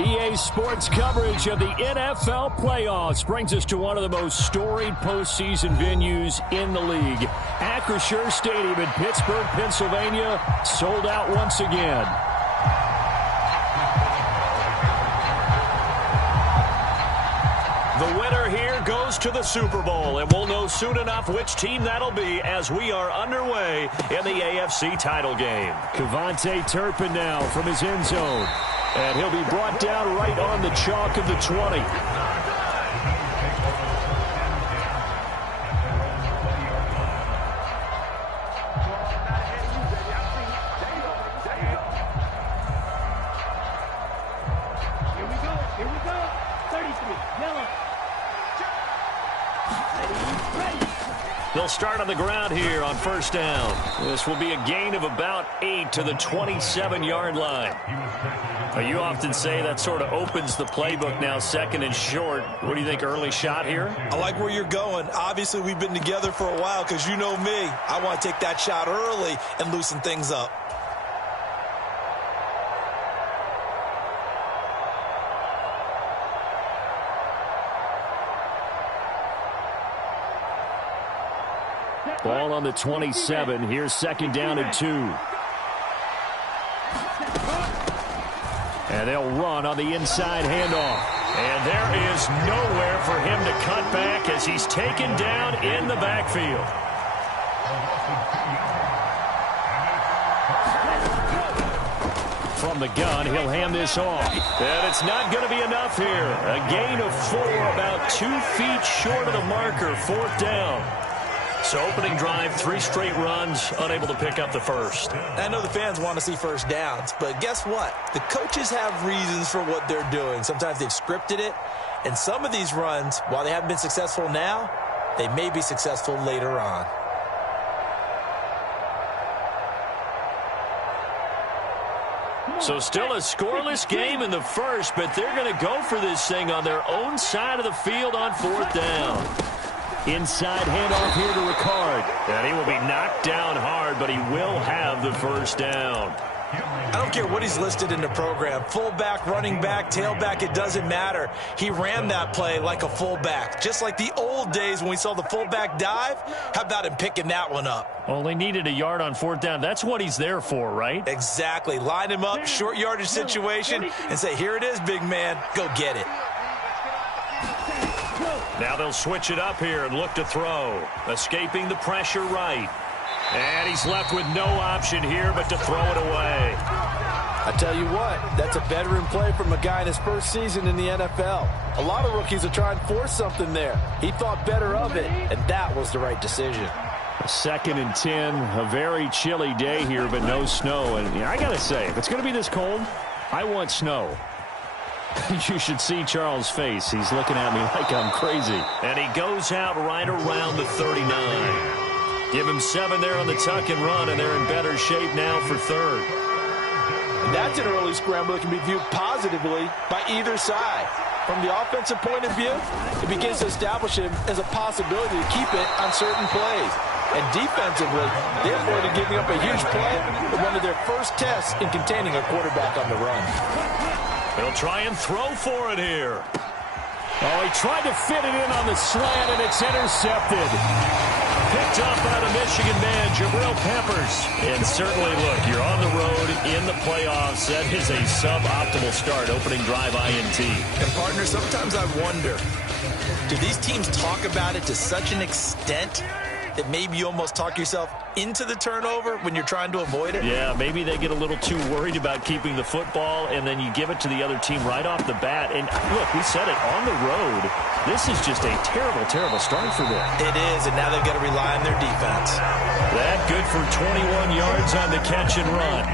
EA Sports coverage of the NFL playoffs brings us to one of the most storied postseason venues in the league. Acrisure Stadium in Pittsburgh, Pennsylvania, sold out once again. The winner here goes to the Super Bowl, and we'll know soon enough which team that'll be as we are underway in the AFC title game. Kevontae Turpin now from his end zone. And he'll be brought down right on the chalk of the 20. Here we go. 33, yellow. Ready. They'll start on the ground here on first down. This will be a gain of about 8 to the 27-yard line. You often say that sort of opens the playbook now, second and short. What do you think, early shot here? I like where you're going. Obviously, we've been together for a while because you know me. I want to take that shot early and loosen things up. Ball on the 27. Here's second down and 2. And they'll run on the inside handoff. And there is nowhere for him to cut back as he's taken down in the backfield. From the gun, he'll hand this off. And it's not going to be enough here. A gain of 4, about 2 feet short of the marker, fourth down. So opening drive, 3 straight runs, unable to pick up the first. I know the fans want to see first downs, but guess what? The coaches have reasons for what they're doing. Sometimes they've scripted it, and some of these runs, while they haven't been successful now, they may be successful later on. So still a scoreless game in the first, but they're going to go for this thing on their own side of the field on fourth down. Inside handoff here to Ricard. And he will be knocked down hard, but he will have the first down. I don't care what he's listed in the program. Fullback, running back, tailback, it doesn't matter. He ran that play like a fullback. Just like the old days when we saw the fullback dive. How about him picking that one up? Only needed a yard on fourth down. That's what he's there for, right? Exactly. Line him up, short yardage situation, and say, here it is, big man. Go get it. Now they'll switch it up here and look to throw. Escaping the pressure right. And he's left with no option here but to throw it away. I tell you what, that's a veteran play from a guy in his first season in the NFL. A lot of rookies are trying to force something there. He thought better of it, and that was the right decision. Second and 10, a very chilly day here, but no snow. And I got to say, if it's going to be this cold, I want snow. You should see Charles' face. He's looking at me like I'm crazy. And he goes out right around the 39. Give him 7 there on the tuck and run, and they're in better shape now for third. And that's an early scramble that can be viewed positively by either side. From the offensive point of view, it begins to establish him as a possibility to keep it on certain plays. And defensively, they avoided giving up a huge play with one of their first tests in containing a quarterback on the run. He'll try and throw for it here. Oh, he tried to fit it in on the slant, and it's intercepted. Picked up by the Michigan man, Jabril Peppers. And certainly, look, you're on the road in the playoffs. That is a suboptimal start, opening drive INT. And, partner, sometimes I wonder, do these teams talk about it to such an extent that maybe you almost talk yourself into the turnover when you're trying to avoid it? Yeah, maybe they get a little too worried about keeping the football, and then you give it to the other team right off the bat. And look, we said it, on the road, this is just a terrible, terrible start for them. It is, and now they've got to rely on their defense. That good for 21 yards on the catch and run.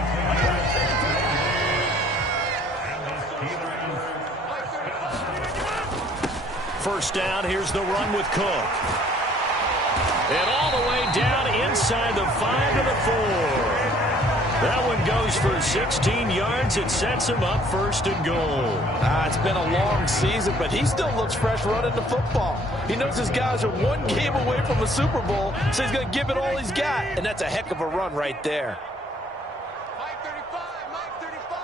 First down, here's the run with Cook. And all the way down inside the 5 to the 4. That one goes for 16 yards. It sets him up first and goal. It's been a long season, but he still looks fresh running the football. He knows his guys are one game away from a Super Bowl, so he's going to give it all he's got. And that's a heck of a run right there. Mike 35, Mike 35.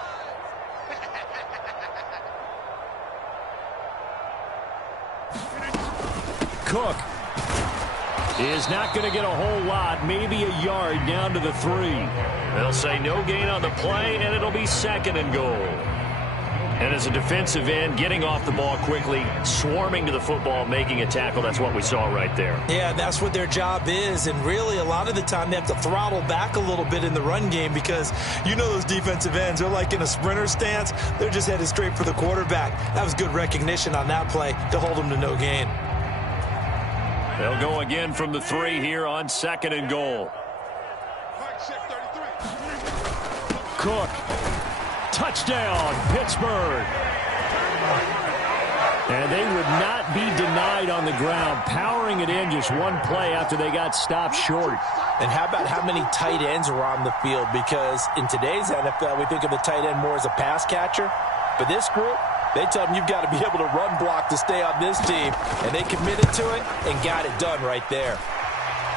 Cook is not going to get a whole lot, maybe a yard down to the 3. They'll say no gain on the play, and it'll be 2nd and goal. And as a defensive end, getting off the ball quickly, swarming to the football, making a tackle, that's what we saw right there. Yeah, that's what their job is, and really a lot of the time they have to throttle back a little bit in the run game because you know those defensive ends, they're like in a sprinter stance. They're just headed straight for the quarterback. That was good recognition on that play to hold them to no gain. They'll go again from the 3 here on 2nd and goal. Cook. Touchdown, Pittsburgh. And they would not be denied on the ground, powering it in just one play after they got stopped short. And how about how many tight ends were on the field? Because in today's NFL, we think of the tight end more as a pass catcher. But this group, they tell them you've got to be able to run block to stay on this team. And they committed to it and got it done right there.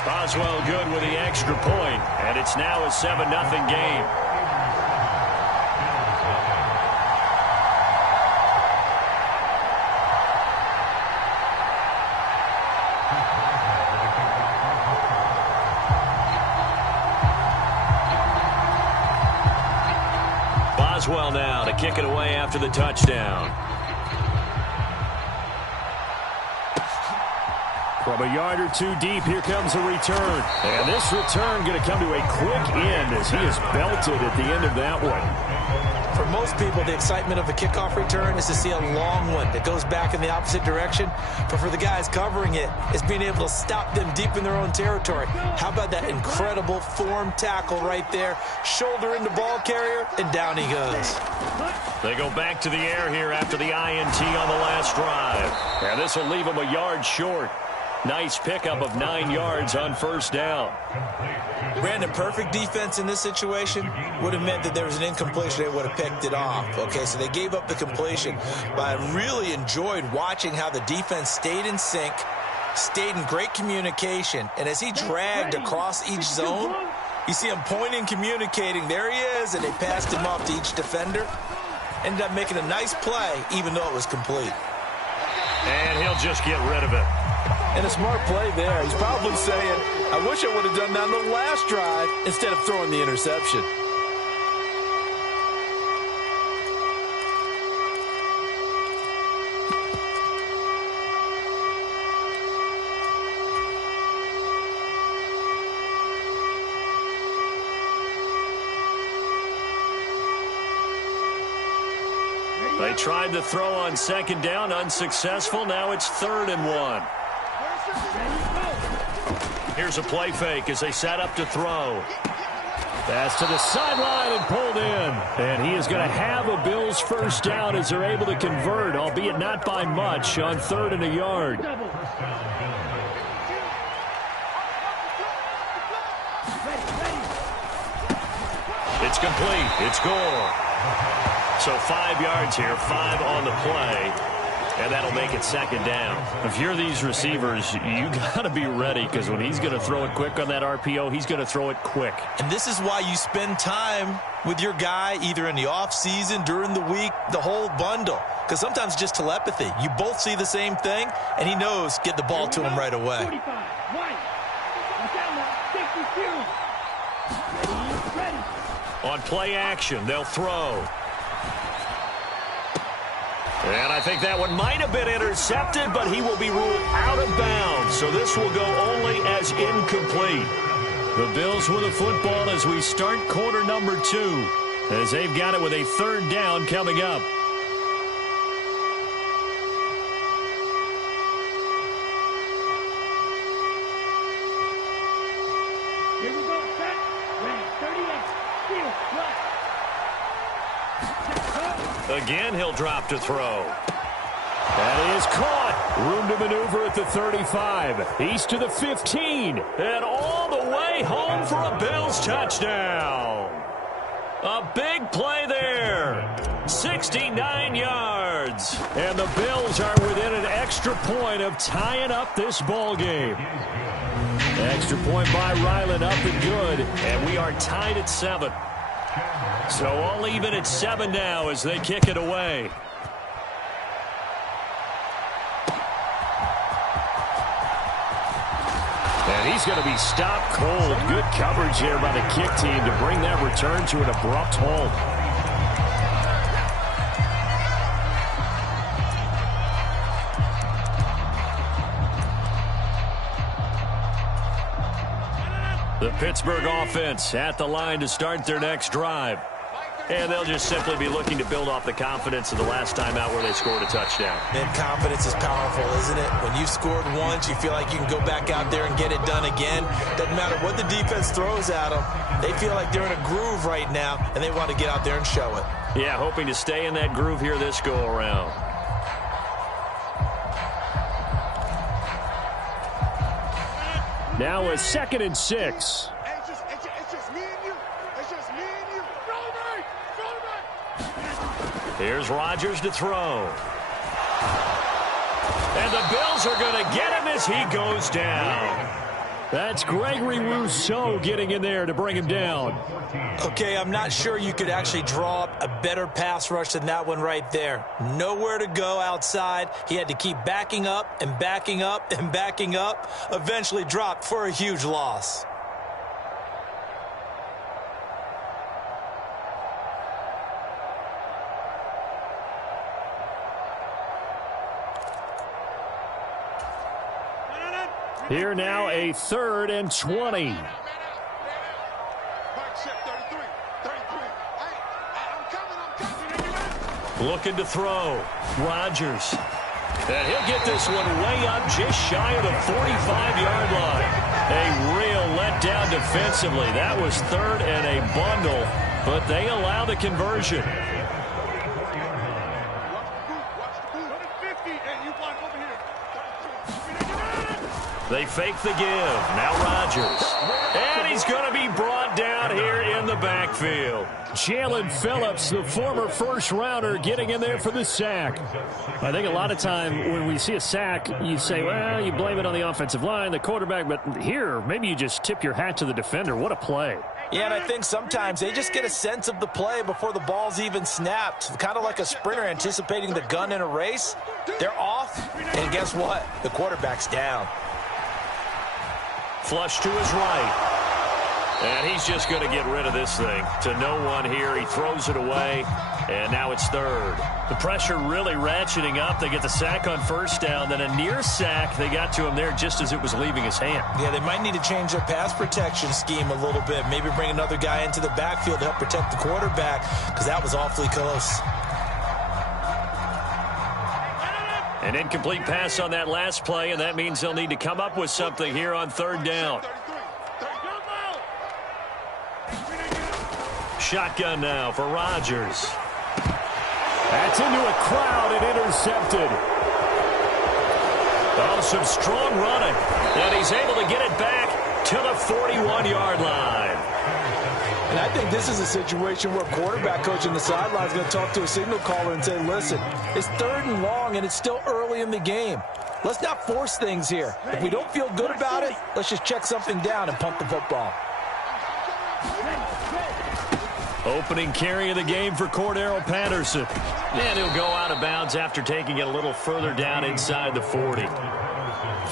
Boswell good with the extra point, and it's now a 7-0 game. Boswell now to kick it away after the touchdown. From a yard or 2 deep, here comes a return. And this return going to come to a quick end as he is belted at the end of that one. For most people, the excitement of a kickoff return is to see a long one that goes back in the opposite direction. But for the guys covering it, it's being able to stop them deep in their own territory. How about that incredible form tackle right there? Shoulder into ball carrier, and down he goes. They go back to the air here after the INT on the last drive. And this will leave them a yard short. Nice pickup of 9 yards on 1st down. Brandon, perfect defense in this situation would have meant that there was an incompletion. They would have picked it off. Okay, so they gave up the completion. But I really enjoyed watching how the defense stayed in sync, stayed in great communication. And as he dragged across each zone, you see him pointing, communicating. There he is, and they passed him off to each defender. Ended up making a nice play, even though it was complete. And he'll just get rid of it. And a smart play there. He's probably saying, I wish I would have done that on the last drive instead of throwing the interception. They tried to throw on 2nd down, unsuccessful. Now it's 3rd and 1. Here's a play fake as they set up to throw. Pass to the sideline and pulled in. And he is going to have a Bills 1st down as they're able to convert, albeit not by much, on 3rd and a yard. It's complete. It's gone. So 5 yards here, 5 on the play. And that'll make it 2nd down. If you're these receivers, you got to be ready because when he's going to throw it quick on that RPO, he's going to throw it quick. And this is why you spend time with your guy either in the offseason, during the week, the whole bundle. Because sometimes just telepathy. You both see the same thing, and he knows get the ball to him right away. On play action, they'll throw. And I think that one might have been intercepted, but he will be ruled out of bounds. So this will go only as incomplete. The Bills with the football as we start quarter number 2, as they've got it with a 3rd down coming up. Here we go, set, ready, 38, field, left. Again, he'll drop to throw. That is caught. Room to maneuver at the 35. East to the 15. And all the way home for a Bills touchdown. A big play there. 69 yards. And the Bills are within an extra point of tying up this ball game. Extra point by Ryland, up and good. And we are tied at 7. So all even at 7 now as they kick it away. He's going to be stopped cold. Good coverage there by the kick team to bring that return to an abrupt halt. The Pittsburgh offense at the line to start their next drive. And they'll just simply be looking to build off the confidence of the last time out where they scored a touchdown. And confidence is powerful, isn't it? When you've scored once, you feel like you can go back out there and get it done again. Doesn't matter what the defense throws at them. They feel like they're in a groove right now, and they want to get out there and show it. Yeah, hoping to stay in that groove here this go-around. Now a 2nd and 6. Here's Rodgers to throw. And the Bills are going to get him as he goes down. That's Gregory Rousseau getting in there to bring him down. Okay, I'm not sure you could actually draw up a better pass rush than that one right there. Nowhere to go outside. He had to keep backing up and backing up and backing up. Eventually dropped for a huge loss. Here now a 3rd and 20. Looking to throw. Rodgers. And he'll get this one way up just shy of the 45-yard line. A real letdown defensively. That was 3rd and a bundle, but they allow the conversion. They fake the give. Now Rodgers. And he's going to be brought down here in the backfield. Jalen Phillips, the former first-rounder, getting in there for the sack. I think a lot of time when we see a sack, you say, well, you blame it on the offensive line, the quarterback. But here, maybe you just tip your hat to the defender. What a play. Yeah, and I think sometimes they just get a sense of the play before the ball's even snapped. Kind of like a sprinter anticipating the gun in a race. They're off, and guess what? The quarterback's down. Flush to his right. And he's just going to get rid of this thing. To no one here. He throws it away. And now it's 3rd. The pressure really ratcheting up. They get the sack on 1st down. Then a near sack. They got to him there just as it was leaving his hand. Yeah, they might need to change their pass protection scheme a little bit. Maybe bring another guy into the backfield to help protect the quarterback, because that was awfully close. An incomplete pass on that last play, and that means they'll need to come up with something here on 3rd down. Shotgun now for Rodgers. That's into a crowd and intercepted. Oh, some strong running. And he's able to get it back to the 41-yard line. And I think this is a situation where quarterback coach on the sideline is going to talk to a signal caller and say, listen, it's 3rd and long and it's still early in the game. Let's not force things here. If we don't feel good about it, let's just check something down and punt the football. Opening carry of the game for Cordero Patterson. And he'll go out of bounds after taking it a little further down inside the 40.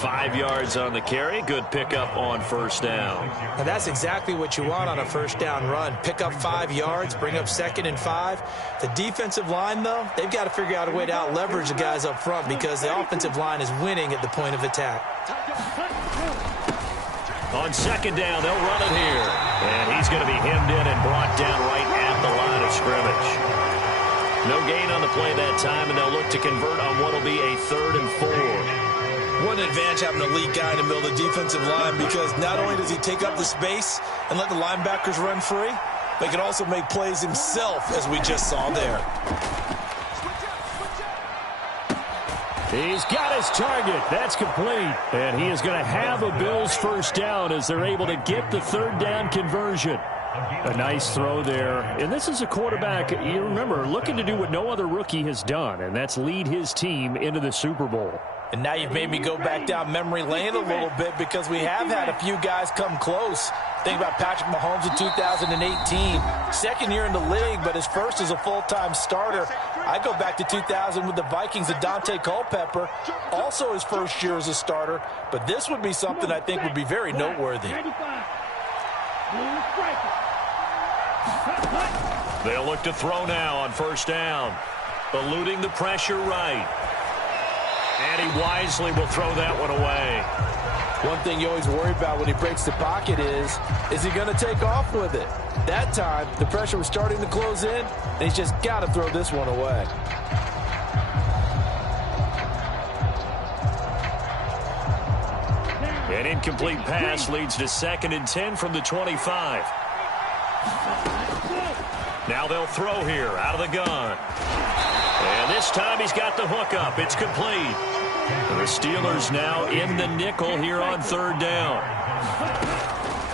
5 yards on the carry. Good pickup on 1st down. And that's exactly what you want on a 1st down run. Pick up 5 yards, bring up 2nd and 5. The defensive line, though, they've got to figure out a way to out-leverage the guys up front because the offensive line is winning at the point of attack. On 2nd down, they'll run it here. And he's going to be hemmed in and brought down right at the line of scrimmage. No gain on the play that time, and they'll look to convert on what will be a 3rd and 4. What an advantage having an elite guy in the middle of the defensive line, because not only does he take up the space and let the linebackers run free, but he can also make plays himself, as we just saw there. He's got his target. That's complete. And he is going to have a Bills 1st down as they're able to get the 3rd down conversion. A nice throw there. And this is a quarterback, you remember, looking to do what no other rookie has done, and that's lead his team into the Super Bowl. And now you've made me go back down memory lane a little bit because we have had a few guys come close. Think about Patrick Mahomes in 2018. Second year in the league, but his first as a full-time starter. I go back to 2000 with the Vikings and Dante Culpepper. Also his first year as a starter. But this would be something I think would be very noteworthy. They'll look to throw now on first down. Eluding the pressure right. And he wisely will throw that one away. One thing you always worry about when he breaks the pocket is he going to take off with it? That time, the pressure was starting to close in, and he's just got to throw this one away. An incomplete pass leads to 2nd and 10 from the 25. Now they'll throw here out of the gun. And this time he's got the hook up. It's complete. The Steelers now in the nickel here on 3rd down.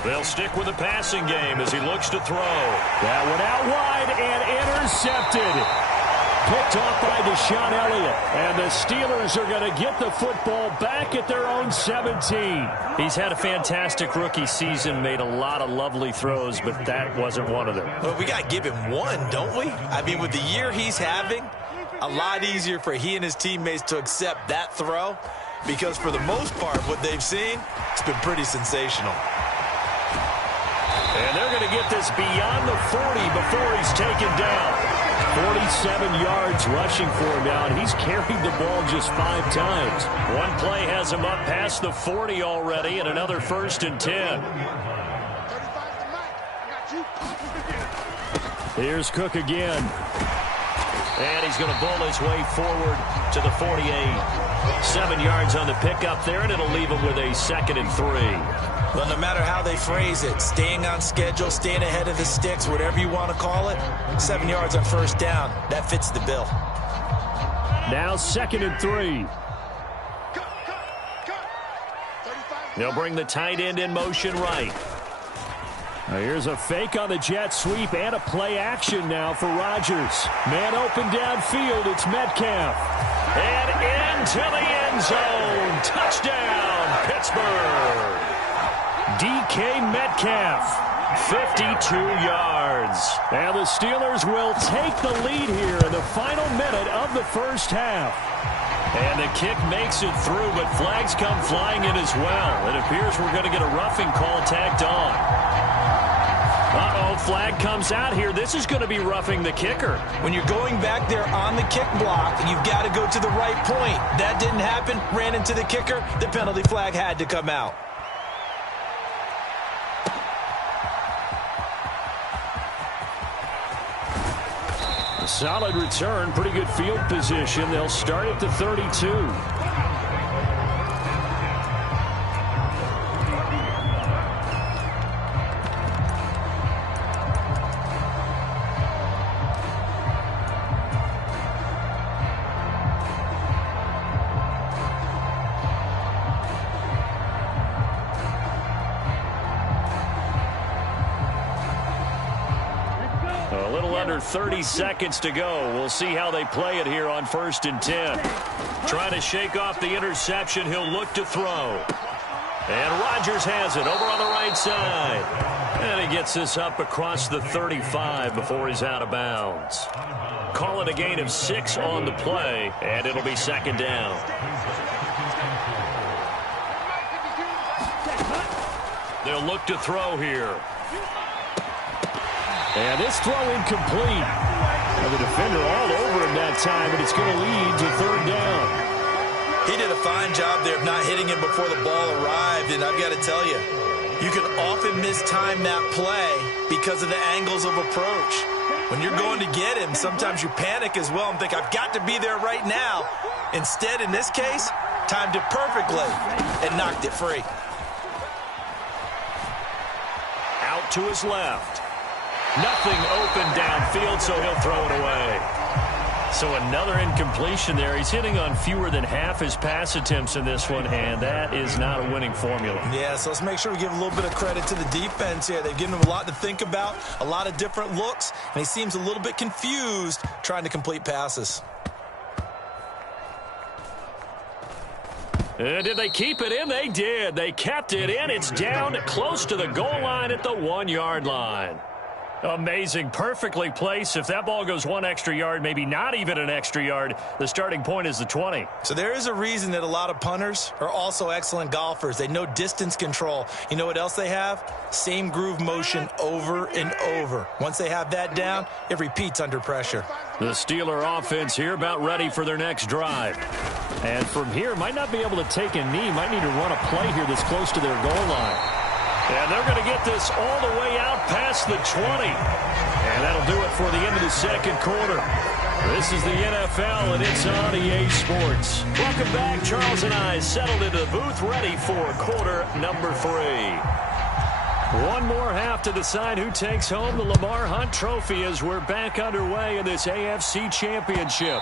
They'll stick with the passing game as he looks to throw. That one out wide and intercepted. Picked off by Deshaun Elliott. And the Steelers are going to get the football back at their own 17. He's had a fantastic rookie season, made a lot of lovely throws, but that wasn't one of them. Well, we got to give him one, don't we? I mean, with the year he's having, a lot easier for he and his teammates to accept that throw because for the most part, what they've seen, it's been pretty sensational. And they're going to get this beyond the 40 before he's taken down. 47 yards rushing for him now, and he's carried the ball just 5 times. One play has him up past the 40 already, and another 1st and 10. Here's Cook again. And he's going to bowl his way forward to the 48. 7 yards on the pickup there, and it'll leave him with a 2nd and 3. Well, no matter how they phrase it, staying on schedule, staying ahead of the sticks, whatever you want to call it, 7 yards on first down, that fits the bill. Now 2nd and 3. They'll bring the tight end in motion right. Now here's a fake on the jet sweep and a play action now for Rodgers. Man open downfield, it's Metcalf. And into the end zone. Touchdown, Pittsburgh. DK Metcalf, 52 yards. And the Steelers will take the lead here in the final minute of the first half. And the kick makes it through, but flags come flying in as well. It appears we're going to get a roughing call tacked on. Uh-oh, flag comes out here. This is going to be roughing the kicker. When you're going back there on the kick block, you've got to go to the right point. That didn't happen, ran into the kicker. The penalty flag had to come out. Solid return, pretty good field position. They'll start at the 32. A little under 30 seconds to go. We'll see how they play it here on 1st and 10. Trying to shake off the interception. He'll look to throw. And Rodgers has it over on the right side. And he gets this up across the 35 before he's out of bounds. Call it a gain of 6 on the play, and it'll be 2nd down. They'll look to throw here. And this throw incomplete. And the defender all over him that time, but it's going to lead to 3rd down. He did a fine job there of not hitting him before the ball arrived, and I've got to tell you, you can often mistime that play because of the angles of approach. When you're going to get him, sometimes you panic as well and think, I've got to be there right now. Instead, in this case, timed it perfectly and knocked it free. Out to his left. Nothing open downfield, so he'll throw it away. So another incompletion there. He's hitting on fewer than half his pass attempts in this one, and that is not a winning formula. Yeah, so let's make sure we give a little bit of credit to the defense here. They've given him a lot to think about, a lot of different looks, and he seems a little bit confused trying to complete passes. Did they keep it in? They did. They kept it in. It's down close to the goal line at the 1-yard line. Amazing. Perfectly placed. If that ball goes 1 extra yard, maybe not even an extra yard, the starting point is the 20. So there is a reason that a lot of punters are also excellent golfers. They know distance control. You know what else they have? Same groove motion over and over. Once they have that down, it repeats under pressure. The Steeler offense here about ready for their next drive. And from here, might not be able to take a knee. Might need to run a play here that's close to their goal line. And they're going to get this all the way out past the 20. And that'll do it for the end of the second quarter. This is the NFL, and it's on EA Sports. Welcome back. Charles and I settled into the booth, ready for quarter number 3. One more half to decide who takes home the Lamar Hunt Trophy as we're back underway in this AFC Championship.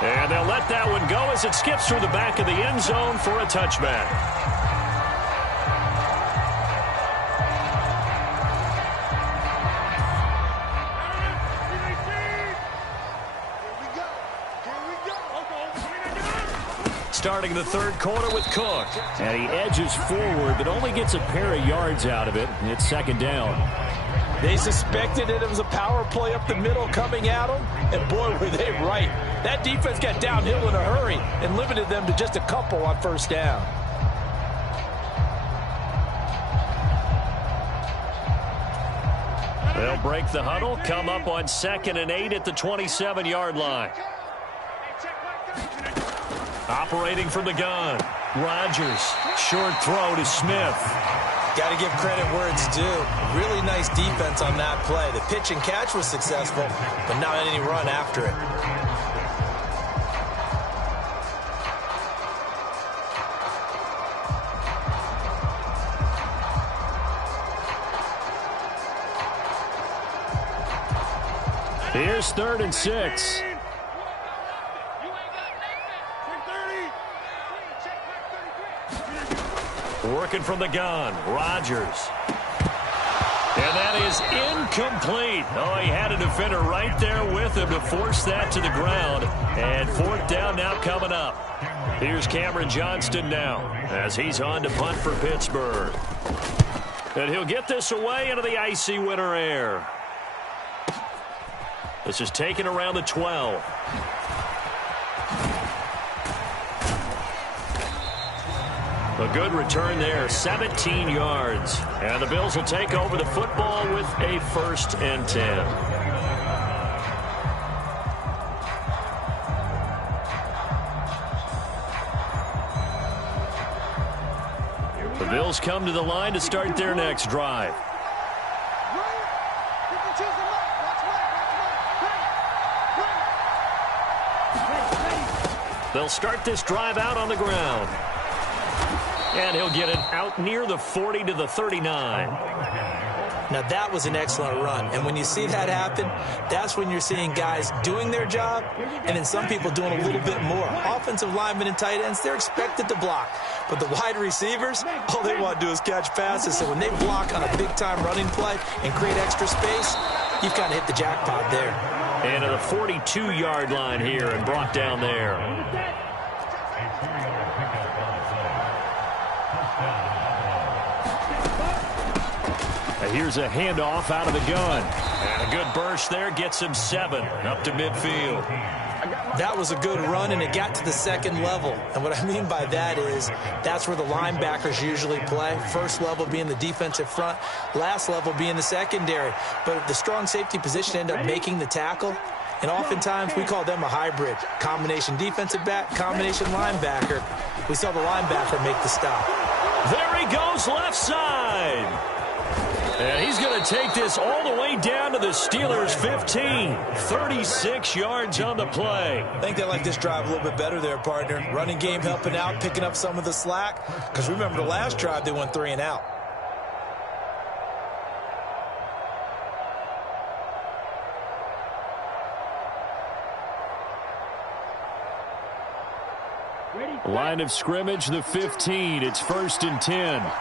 And they'll let that one go as it skips through the back of the end zone for a touchback. Starting the third quarter with Cook. And he edges forward, but only gets a pair of yards out of it. It's second down. They suspected that it was a power play up the middle coming at them, and boy, were they right. That defense got downhill in a hurry and limited them to just a couple on first down. They'll break the huddle, come up on 2nd and 8 at the 27-yard line. Operating from the gun. Rodgers. Short throw to Smith. Got to give credit where it's due. Really nice defense on that play. The pitch and catch was successful, but not any run after it. Here's 3rd and 6. Working from the gun, Rodgers. And that is incomplete. Oh, he had a defender right there with him to force that to the ground. And 4th down now coming up. Here's Cameron Johnston now as he's on to punt for Pittsburgh. And he'll get this away into the icy winter air. This is taken around the 12. A good return there, 17 yards. And the Bills will take over the football with a 1st and 10. The Bills come to the line to start their next drive. They'll start this drive out on the ground. And he'll get it out near the 40 to the 39. Now, that was an excellent run. And when you see that happen, that's when you're seeing guys doing their job and then some people doing a little bit more. Offensive linemen and tight ends, they're expected to block. But the wide receivers, all they want to do is catch passes. So when they block on a big-time running play and create extra space, you've kind of hit the jackpot there. And at the 42-yard line here and brought down there. Here's a handoff out of the gun. And a good burst there gets him 7 up to midfield. That was a good run, and it got to the second level. And what I mean by that is that's where the linebackers usually play. First level being the defensive front, last level being the secondary. But the strong safety position ended up making the tackle. And oftentimes we call them a hybrid. Combination defensive back, combination linebacker. We saw the linebacker make the stop. There he goes left side. And he's going to take this all the way down to the Steelers' 15. 36 yards on the play. I think they like this drive a little bit better there, partner. Running game helping out, picking up some of the slack. Because remember the last drive, they went 3 and out. Line of scrimmage, the 15. It's 1st and 10.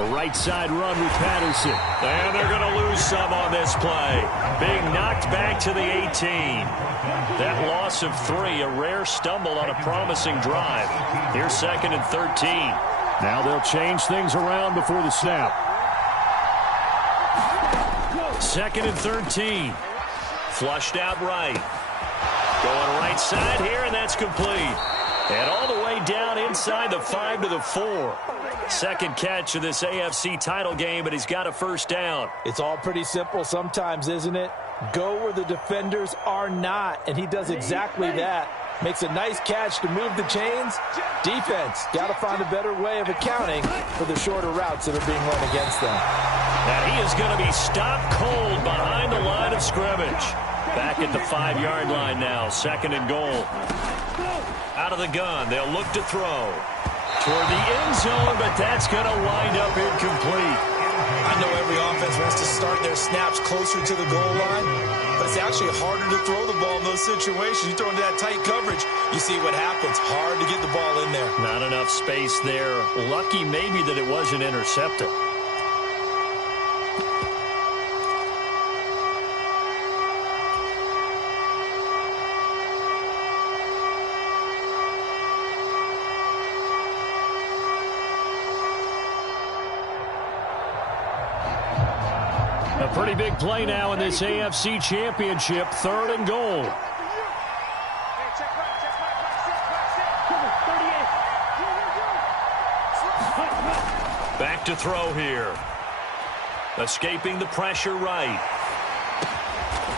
A right side run with Patterson. And they're going to lose some on this play. Being knocked back to the 18. That loss of 3, a rare stumble on a promising drive. Here's 2nd and 13. Now they'll change things around before the snap. 2nd and 13. Flushed out right. Going right side here, and that's complete. And all the way down inside the 5 to the 4. Second catch of this AFC title game, but he's got a first down. It's all pretty simple sometimes, isn't it? Go where the defenders are not, and he does exactly that. Makes a nice catch to move the chains. Defense, got to find a better way of accounting for the shorter routes that are being run against them. And he is going to be stopped cold behind the line of scrimmage. Back at the 5-yard line now, 2nd and goal. Out of the gun, they'll look to throw. Toward the end zone, but that's going to wind up incomplete. I know every offense wants to start their snaps closer to the goal line, but it's actually harder to throw the ball in those situations. You throw into that tight coverage, you see what happens. Hard to get the ball in there. Not enough space there. Lucky maybe that it wasn't intercepted. A pretty big play now in this AFC Championship, 3rd and goal. Back to throw here. Escaping the pressure right.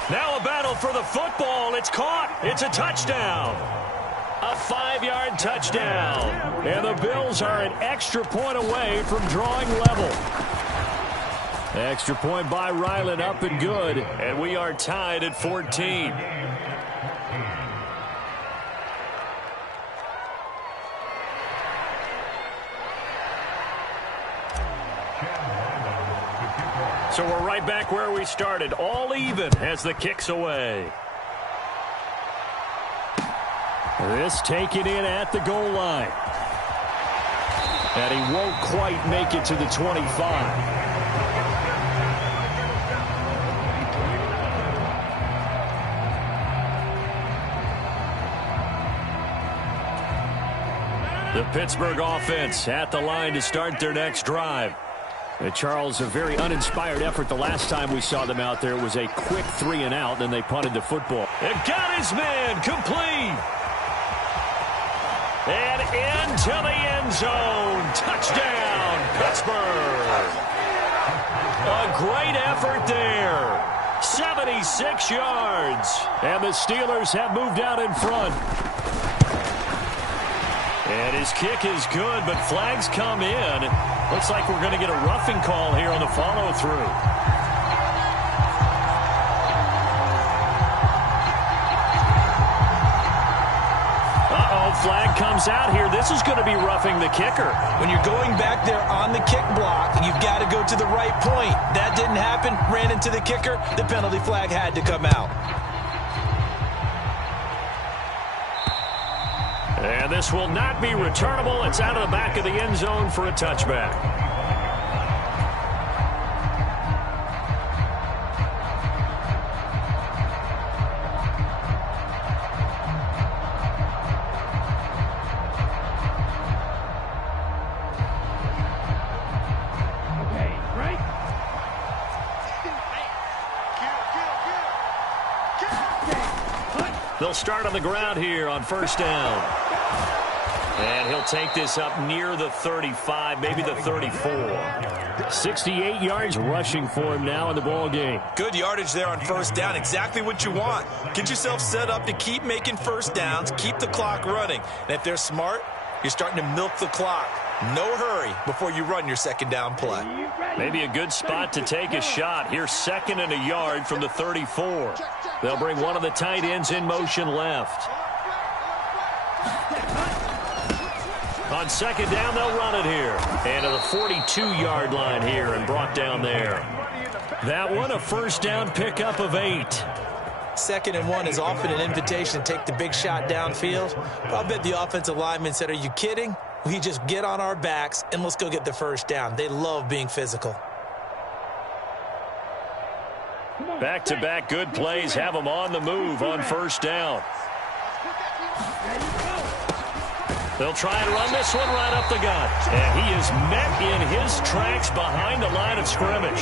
Now a battle for the football. It's caught. It's a touchdown. A 5-yard touchdown. And the Bills are an extra point away from drawing level. Extra point by Ryland, up and good. And we are tied at 14. So we're right back where we started. All even as the kick's away. This taken in at the goal line. And he won't quite make it to the 25. The Pittsburgh offense at the line to start their next drive. Charles, a very uninspired effort the last time we saw them out there. It was a quick 3 and out, then they punted the football. And got his man complete. And into the end zone. Touchdown, Pittsburgh. A great effort there. 76 yards. And the Steelers have moved out in front. And his kick is good, but flags come in. Looks like we're going to get a roughing call here on the follow-through. Uh-oh, flag comes out here. This is going to be roughing the kicker. When you're going back there on the kick block, you've got to go to the right point. That didn't happen. Ran into the kicker. The penalty flag had to come out. And this will not be returnable. It's out of the back of the end zone for a touchback. They'll start on the ground here on first down. And he'll take this up near the 35, maybe the 34. 68 yards rushing for him now in the ball game. Good yardage there on first down. Exactly what you want. Get yourself set up to keep making first downs, keep the clock running. And if they're smart, you're starting to milk the clock. No hurry before you run your second down play. Maybe a good spot to take a shot. Here's 2nd and a yard from the 34. They'll bring one of the tight ends in motion left. On second down, they'll run it here. And to the 42-yard line here and brought down there. That one, a first down pickup of 8. 2nd and 1 is often an invitation to take the big shot downfield. But I'll bet the offensive lineman said, are you kidding? We just get on our backs and let's go get the first down. They love being physical. Back-to-back good plays have them on the move on first down. They'll try and run this one right up the gut. And he is met in his tracks behind the line of scrimmage.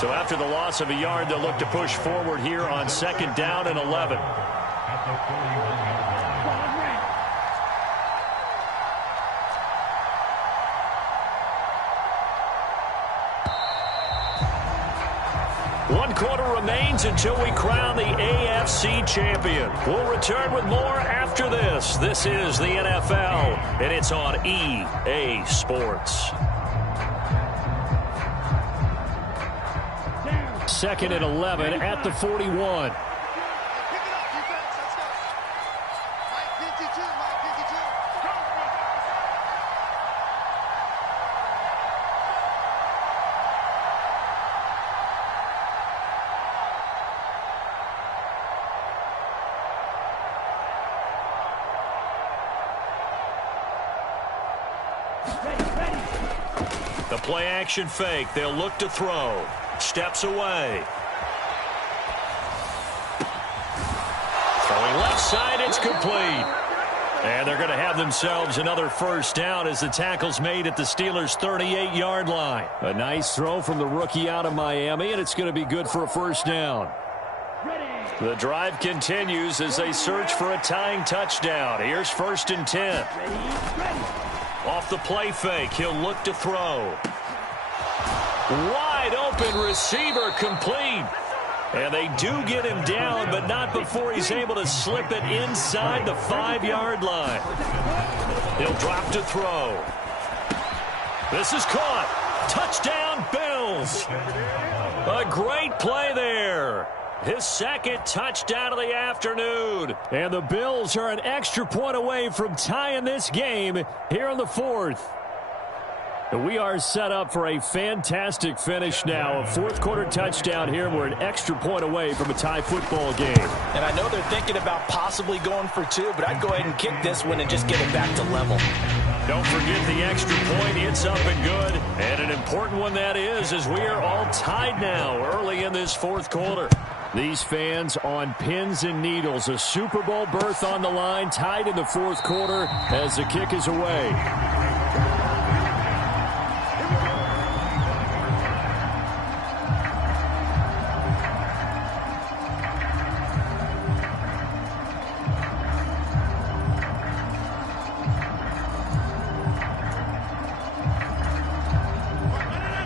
So after the loss of a yard, they'll look to push forward here on 2nd down and 11. One quarter remains until we crown the AFC champion. We'll return with more after this. This is the NFL, and it's on EA Sports. 2nd and 11 at the 41. The play action fake. They'll look to throw. Steps away. Throwing left side. It's complete. And they're going to have themselves another first down as the tackle's made at the Steelers' 38-yard line. A nice throw from the rookie out of Miami, and it's going to be good for a first down. The drive continues as they search for a tying touchdown. Here's 1st and 10. Off the play fake, he'll look to throw. Wide open receiver complete. And they do get him down, but not before he's able to slip it inside the 5-yard line. He'll drop to throw. This is caught. Touchdown, Bills. A great play there. His 2nd touchdown of the afternoon. And the Bills are an extra point away from tying this game here in the 4th. And we are set up for a fantastic finish now. A 4th quarter touchdown here. We're an extra point away from a tie football game. And I know they're thinking about possibly going for 2, but I'd go ahead and kick this one and just get it back to level. Don't forget the extra point. It's up and good. And an important one that is, as we are all tied now early in this 4th quarter. These fans on pins and needles. A Super Bowl berth on the line, tied in the 4th quarter as the kick is away.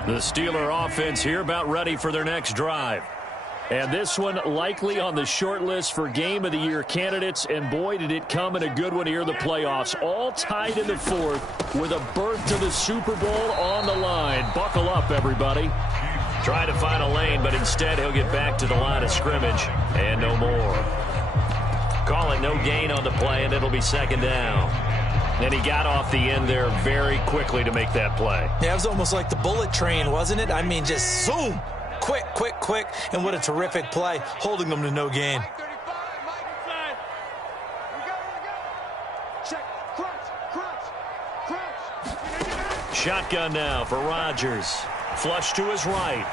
The Steeler offense here about ready for their next drive. And this one likely on the short list for Game of the Year candidates. And boy, did it come in a good one here in the playoffs. All tied in the 4th with a berth to the Super Bowl on the line. Buckle up, everybody. Trying to find a lane, but instead he'll get back to the line of scrimmage. And no more. Call it no gain on the play, and it'll be 2nd down. And he got off the end there very quickly to make that play. Yeah, it was almost like the bullet train, wasn't it? I mean, just zoom. Quick, quick, quick. And what a terrific play, holding them to no gain. Shotgun now for Rodgers. Flush to his right.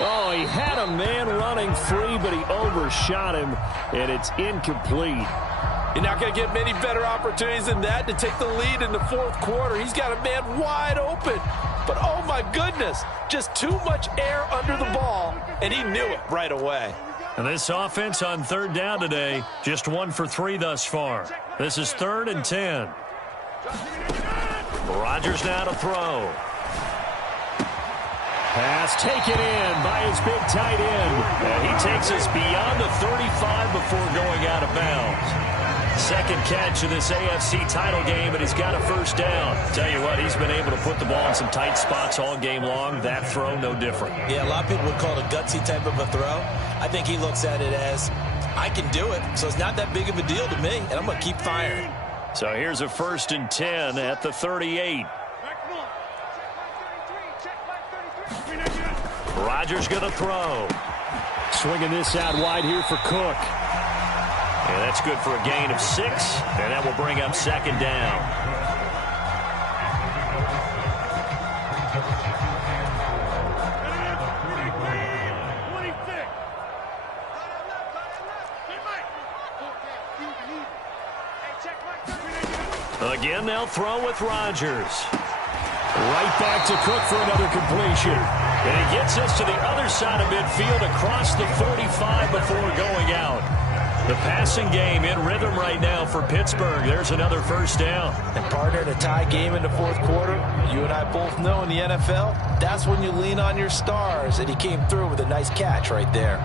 Oh, he had a man running free, but he overshot him, and it's incomplete. You're not going to get many better opportunities than that to take the lead in the 4th quarter. He's got a man wide open. But, oh, my goodness, just too much air under the ball, and he knew it right away. And this offense on 3rd down today, just 1 for 3 thus far. This is 3rd and 10. Rodgers now to throw. Pass taken in by his big tight end. And he takes us beyond the 35 before going out of bounds. 2nd catch of this AFC title game, and he's got a first down. Tell you what, he's been able to put the ball in some tight spots all game long. That throw, no different. Yeah, a lot of people would call it a gutsy type of a throw. I think he looks at it as, I can do it, so it's not that big of a deal to me, and I'm going to keep firing. So here's a 1st and 10 at the 38. Rodgers going to throw. Swinging this out wide here for Cook. And that's good for a gain of 6, and that will bring up 2nd down. Again, they'll throw with Rodgers. Right back to Cook for another completion. And he gets us to the other side of midfield across the 45 before going out. The passing game in rhythm right now for Pittsburgh. There's another first down. And partner, in a tie game in the fourth quarter, you and I both know in the NFL, that's when you lean on your stars. And he came through with a nice catch right there.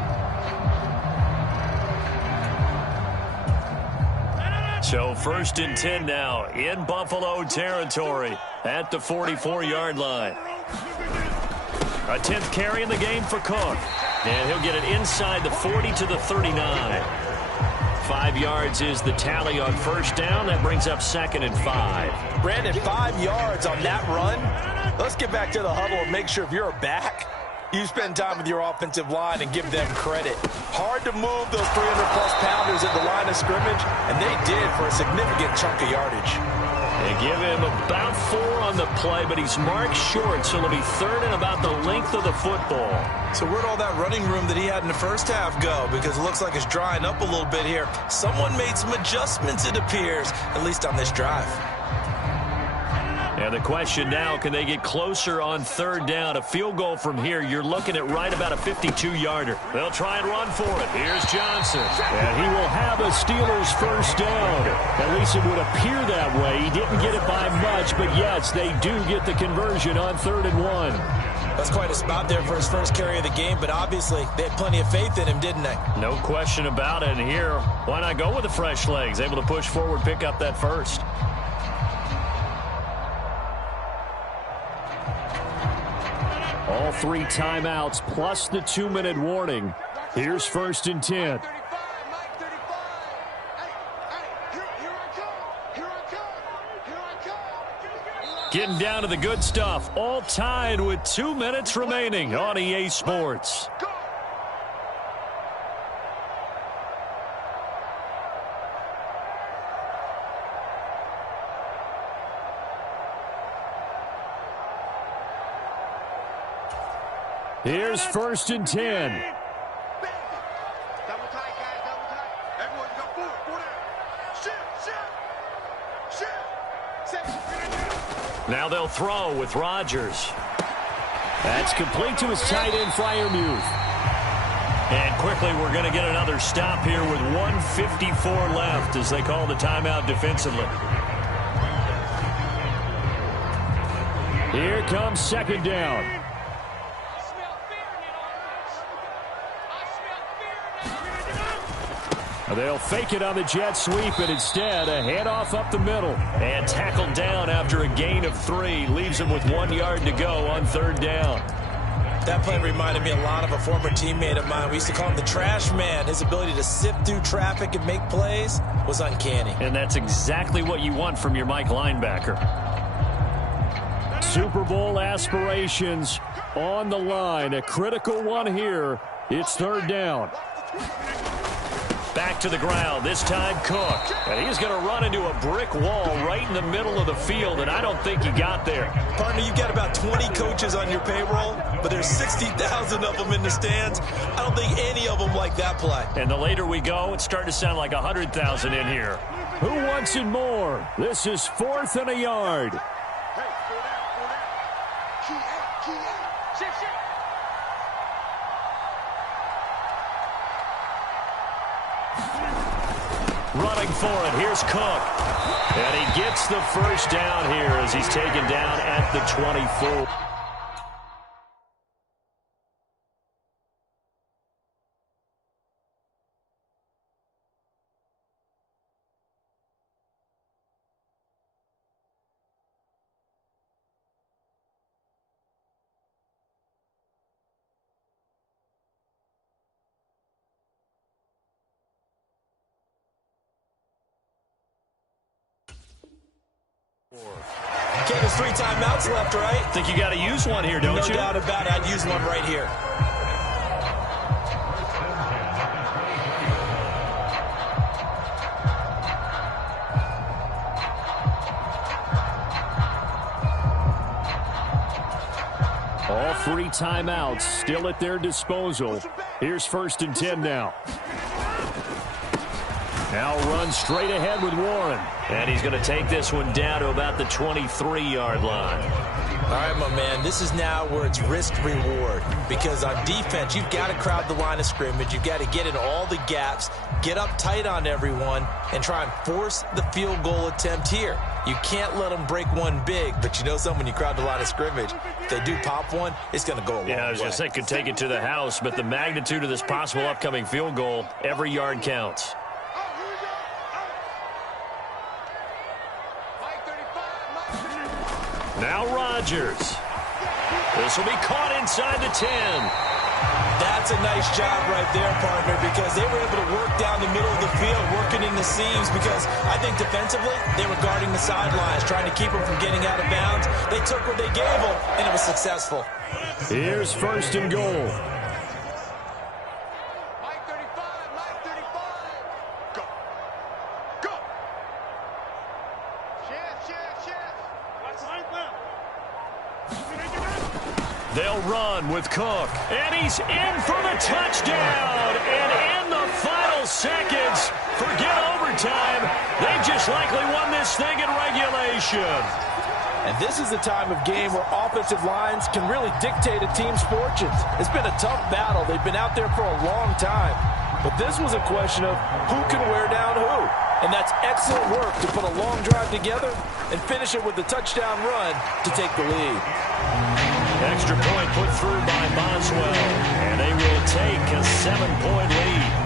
So 1st and 10 now in Buffalo territory at the 44-yard line. A 10th carry in the game for Cook. And he'll get it inside the 40 to the 39. 5 yards is the tally on first down. That brings up 2nd and 5. Brandon, 5 yards on that run. Let's get back to the huddle and make sure if you're a back, you spend time with your offensive line and give them credit. Hard to move those 300-plus pounders at the line of scrimmage, and they did for a significant chunk of yardage. They give him about 4 on the play, but he's marked short, so it'll be 3rd and about the length of the football. So where'd all that running room that he had in the first half go? Because it looks like it's drying up a little bit here. Someone made some adjustments, it appears, at least on this drive. And the question now, can they get closer on 3rd down? A field goal from here, you're looking at right about a 52-yarder. They'll try and run for it. Here's Johnson. And he will have a Steelers first down. At least it would appear that way. He didn't get it by much, but yes, they do get the conversion on 3rd and 1. That's quite a spot there for his first carry of the game, but obviously they had plenty of faith in him, didn't they? No question about it. And here, why not go with the fresh legs? Able to push forward, pick up that first. All 3 timeouts plus the 2-minute warning. Here's 1st and 10. Getting down to the good stuff. All tied with 2 minutes remaining on EA Sports. Here's 1st and 10. Double tight, guys, double tight. Everyone go forward, shift. Now they'll throw with Rodgers. That's complete to his tight end, Freiermuth. And quickly, we're going to get another stop here with 1:54 left as they call the timeout defensively. Here comes 2nd down. They'll fake it on the jet sweep, and instead a handoff up the middle. And tackled down after a gain of 3. Leaves him with 1 yard to go on 3rd down. That play reminded me a lot of a former teammate of mine. We used to call him the trash man. His ability to sift through traffic and make plays was uncanny. And that's exactly what you want from your Mike linebacker. Super Bowl aspirations on the line. A critical one here. It's 3rd down. Back to the ground, this time Cook. And he's going to run into a brick wall right in the middle of the field, and I don't think he got there. Partner, you've got about 20 coaches on your payroll, but there's 60,000 of them in the stands. I don't think any of them like that play. And the later we go, it's starting to sound like 100,000 in here. Who wants it more? This is 4th and a yard. Hey, slow down. Key out. Shift. Running for it. Here's Cook. And he gets the first down here as he's taken down at the 24. Okay, there's 3 timeouts left, right? Think you got to use one here, don't you? No doubt about it. I'd use one right here. All 3 timeouts still at their disposal. Here's 1st and 10 now. Now runs straight ahead with Warren. And he's going to take this one down to about the 23-yard line. All right, my man, this is now where it's risk-reward. Because on defense, you've got to crowd the line of scrimmage. You've got to get in all the gaps, get up tight on everyone, and try and force the field goal attempt here. You can't let them break one big, but you know something, when you crowd the line of scrimmage, if they do pop one, it's going to go a long way. Yeah, I was going to say, could take it to the house, but the magnitude of this possible upcoming field goal, every yard counts. Now Rodgers. This will be caught inside the 10. That's a nice job right there, partner, because they were able to work down the middle of the field, working in the seams, because I think defensively they were guarding the sidelines, trying to keep them from getting out of bounds. They took what they gave them, and it was successful. Here's first and goal. They'll run with Cook. And he's in for the touchdown. And in the final seconds, forget overtime, they just likely won this thing in regulation. And this is the time of game where offensive lines can really dictate a team's fortunes. It's been a tough battle. They've been out there for a long time. But this was a question of who can wear down who. And that's excellent work to put a long drive together and finish it with the touchdown run to take the lead. Extra point put through by Boswell. And they will take a 7-point lead.